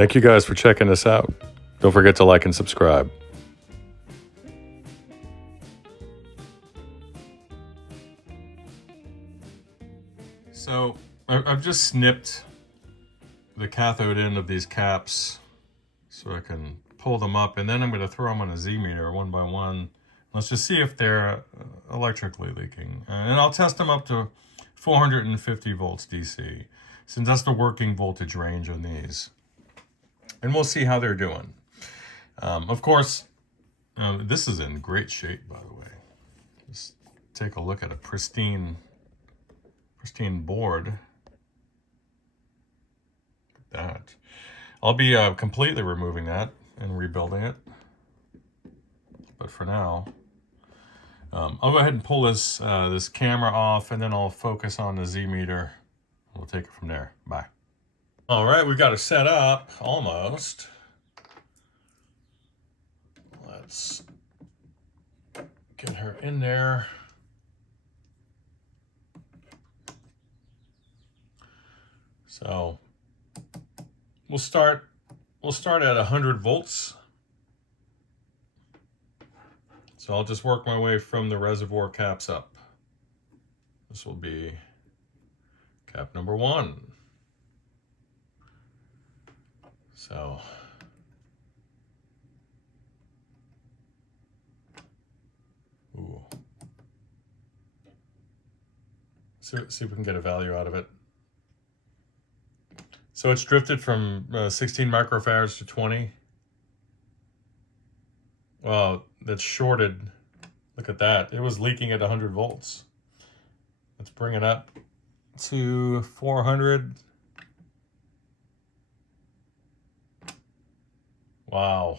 Thank you guys for checking this out. Don't forget to like and subscribe. So I've just snipped the cathode end of these caps so I can pull them up, and then I'm going to throw them on a Z-meter one by one. Let's just see if they're electrically leaking. And I'll test them up to 450 volts DC, since that's the working voltage range on these. And we'll see how they're doing. Of course, this is in great shape, by the way. Just take a look at a pristine board. Look at that. I'll be completely removing that and rebuilding it. But for now, I'll go ahead and pull this this camera off, and then I'll focus on the Z-meter. We'll take it from there. Bye. All right, we got it set up almost. Let's get her in there. So we'll start at 100 volts. So I'll just work my way from the reservoir caps up. This will be cap number 1. So ooh. See if we can get a value out of it. So it's drifted from 16 microfarads to 20. Well, that's shorted. Look at that. It was leaking at 100 volts. Let's bring it up to 400. Wow.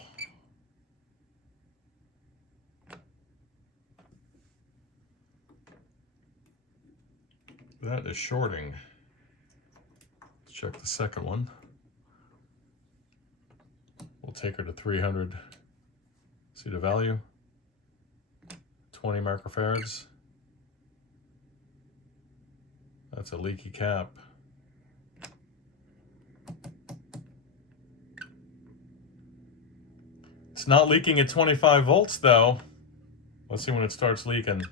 That is shorting. Let's check the second one. We'll take her to 300. See the value? 20 microfarads. That's a leaky cap. It's not leaking at 25 volts though. Let's see when it starts leaking.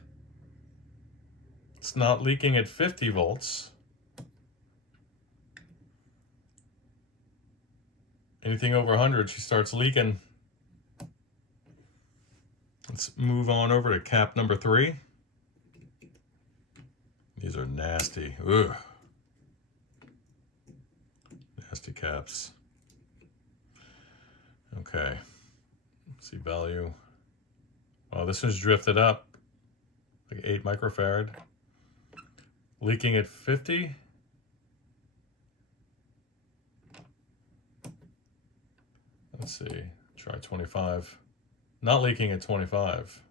It's not leaking at 50 volts. Anything over 100, she starts leaking. Let's move on over to cap number 3. These are nasty. Ugh. Nasty caps. Okay. See value. Oh, this one's drifted up. Like 8 microfarad. Leaking at 50. Let's see. Try 25. Not leaking at 25.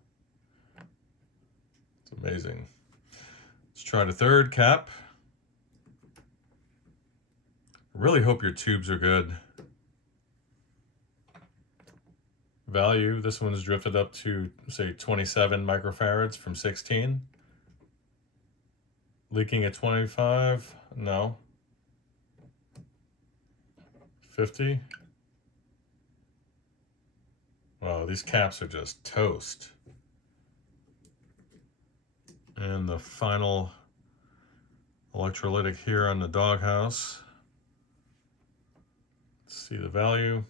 It's amazing. Let's try the third cap. I really hope your tubes are good. Value, this one's drifted up to, say, 27 microfarads from 16. Leaking at 25, no. 50. Wow, these caps are just toast. And the final electrolytic here on the doghouse. Let's see the value.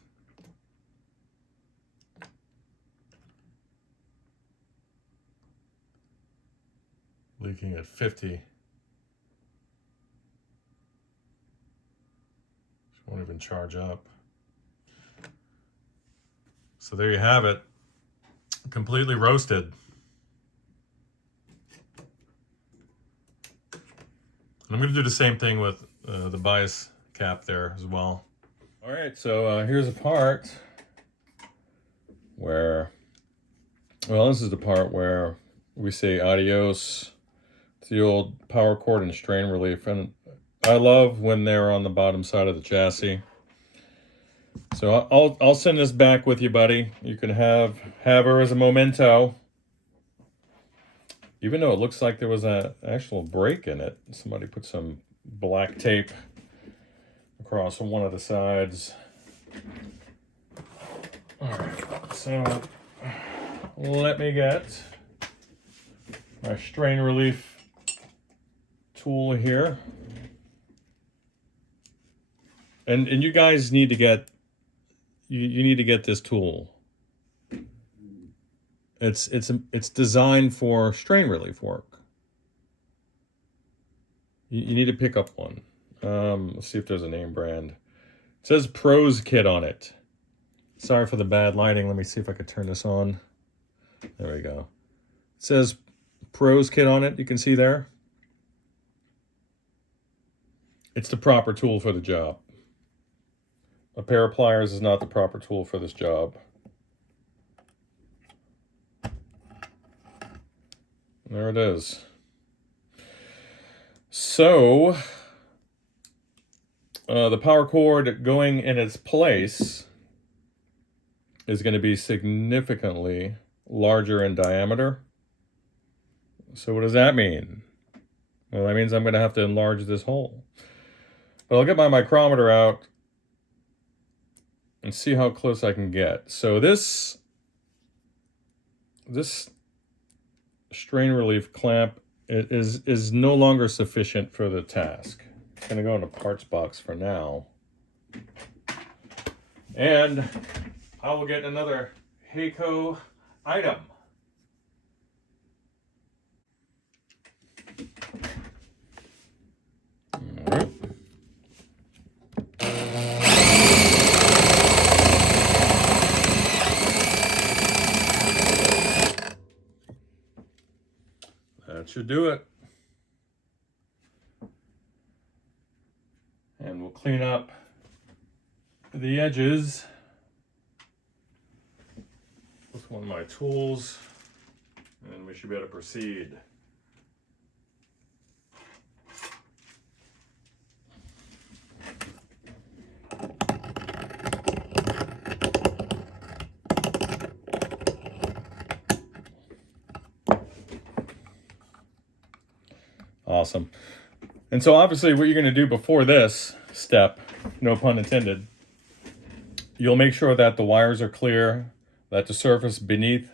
Leaking at 50. She won't even charge up. So there you have it. Completely roasted. And I'm going to do the same thing with the bias cap there as well. All right, so here's a part where, well, this is the part where we say adios to the old power cord and strain relief. And I love when they're on the bottom side of the chassis. So I'll send this back with you, buddy. You can have her as a memento. Even though it looks like there was an actual break in it. Somebody put some black tape across one of the sides. All right, so let me get my strain relief tool here. And you guys need to get, you need to get this tool. It's designed for strain relief work. You need to pick up one. Let's see if there's a name brand. It says Pros Kit on it. Sorry for the bad lighting. Let me see if I could turn this on. There we go. It says Pros Kit on it. You can see there. It's the proper tool for the job. A pair of pliers is not the proper tool for this job. There it is. So, the power cord going in its place is going to be significantly larger in diameter. So what does that mean? Well, that means I'm going to have to enlarge this hole. But I'll get my micrometer out and see how close I can get. So this strain relief clamp is no longer sufficient for the task. It's going to go in a parts box for now. And I will get another Hakko item. All right. That should do it. And we'll clean up the edges with one of my tools, and we should be able to proceed. Awesome. And so obviously what you're going to do before this step, no pun intended, you'll make sure that the wires are clear, that the surface beneath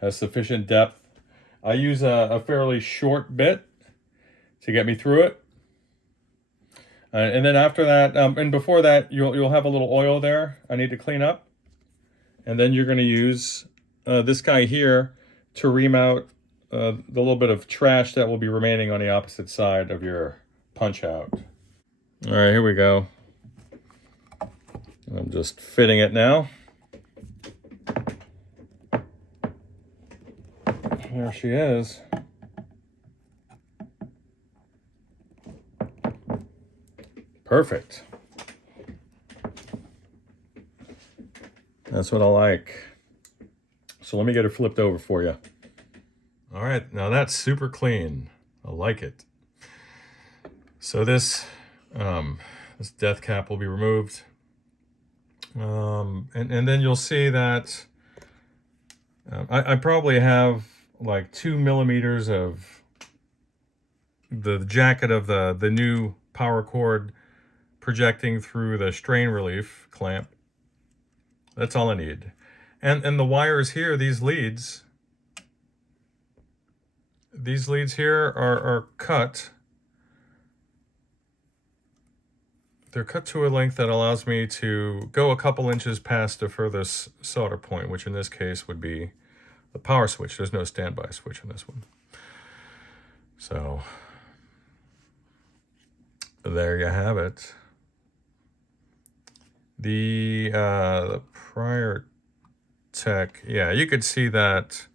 has sufficient depth. I use a fairly short bit to get me through it. And then after that, and before that, you'll have a little oil there I need to clean up. And then you're going to use this guy here to ream out the little bit of trash that will be remaining on the opposite side of your punch out. All right, here we go. I'm just fitting it now. There she is. Perfect. That's what I like. So let me get her flipped over for you. All right, now that's super clean. I like it. So this death cap will be removed. And then you'll see that I probably have like 2 millimeters of the jacket of the new power cord projecting through the strain relief clamp. That's all I need. And the wires here, these leads here are cut. They're cut to a length that allows me to go a couple inches past the furthest solder point, which in this case would be the power switch. There's no standby switch on this one. So there you have it. The prior tech, yeah, you could see that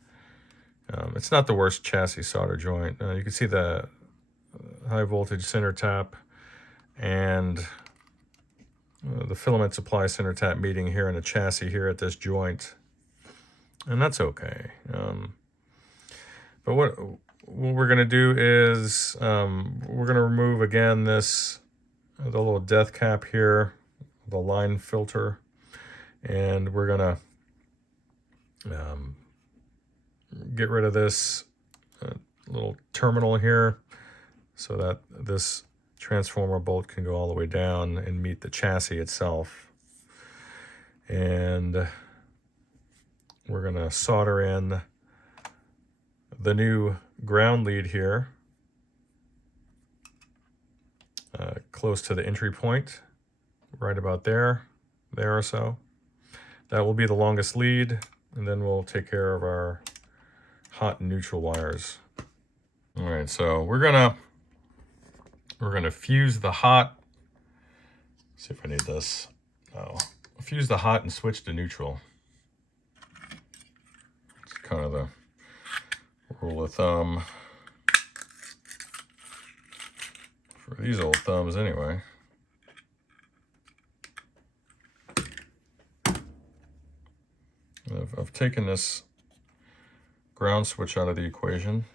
it's not the worst chassis solder joint. You can see the high voltage center tap and the filament supply center tap meeting here in the chassis here at this joint, and that's okay. But what we're gonna do is we're gonna remove again the little death cap here, the line filter, and we're gonna get rid of this little terminal here so that this transformer bolt can go all the way down and meet the chassis itself. And we're going to solder in the new ground lead here, close to the entry point, right about there or so. That will be the longest lead, and then we'll take care of our hot and neutral wires. All right, so we're gonna fuse the hot. Let's see if I need this. No, fuse the hot and switch to neutral. It's kind of the rule of thumb for these old thumbs, anyway. I've taken this ground switch out of the equation.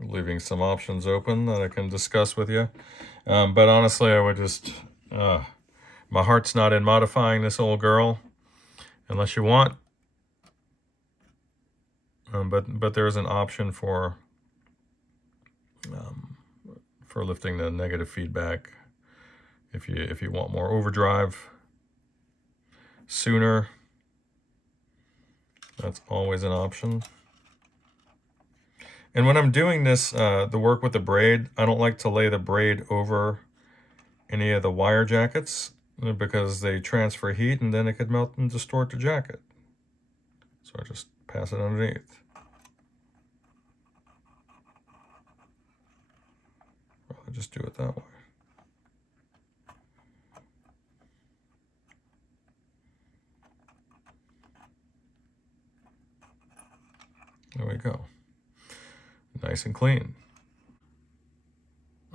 Leaving some options open that I can discuss with you. But honestly, I would just, my heart's not in modifying this old girl unless you want. But there's an option for lifting the negative feedback if you want more overdrive sooner. That's always an option. And when I'm doing this, the work with the braid, I don't like to lay the braid over any of the wire jackets because they transfer heat and then it could melt and distort the jacket. So I just pass it underneath. I'll just do it that way. There we go. Nice and clean.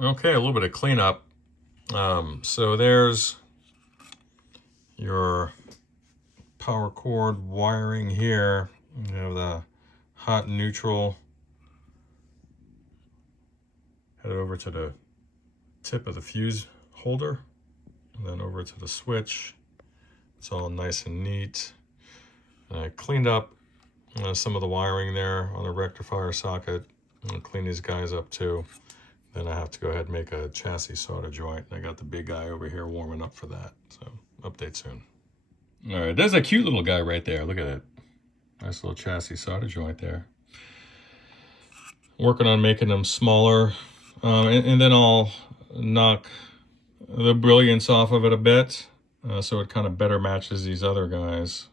Okay, a little bit of cleanup. So there's your power cord wiring here. You have the hot and neutral. Head over to the tip of the fuse holder, and then over to the switch. It's all nice and neat. And I cleaned up some of the wiring there on the rectifier socket. I'm gonna clean these guys up too. Then I have to go ahead and make a chassis solder joint. I got the big guy over here warming up for that. So update soon. All right, there's a cute little guy right there. Look at that. Nice little chassis solder joint there. Working on making them smaller. And then I'll knock the brilliance off of it a bit so it kind of better matches these other guys.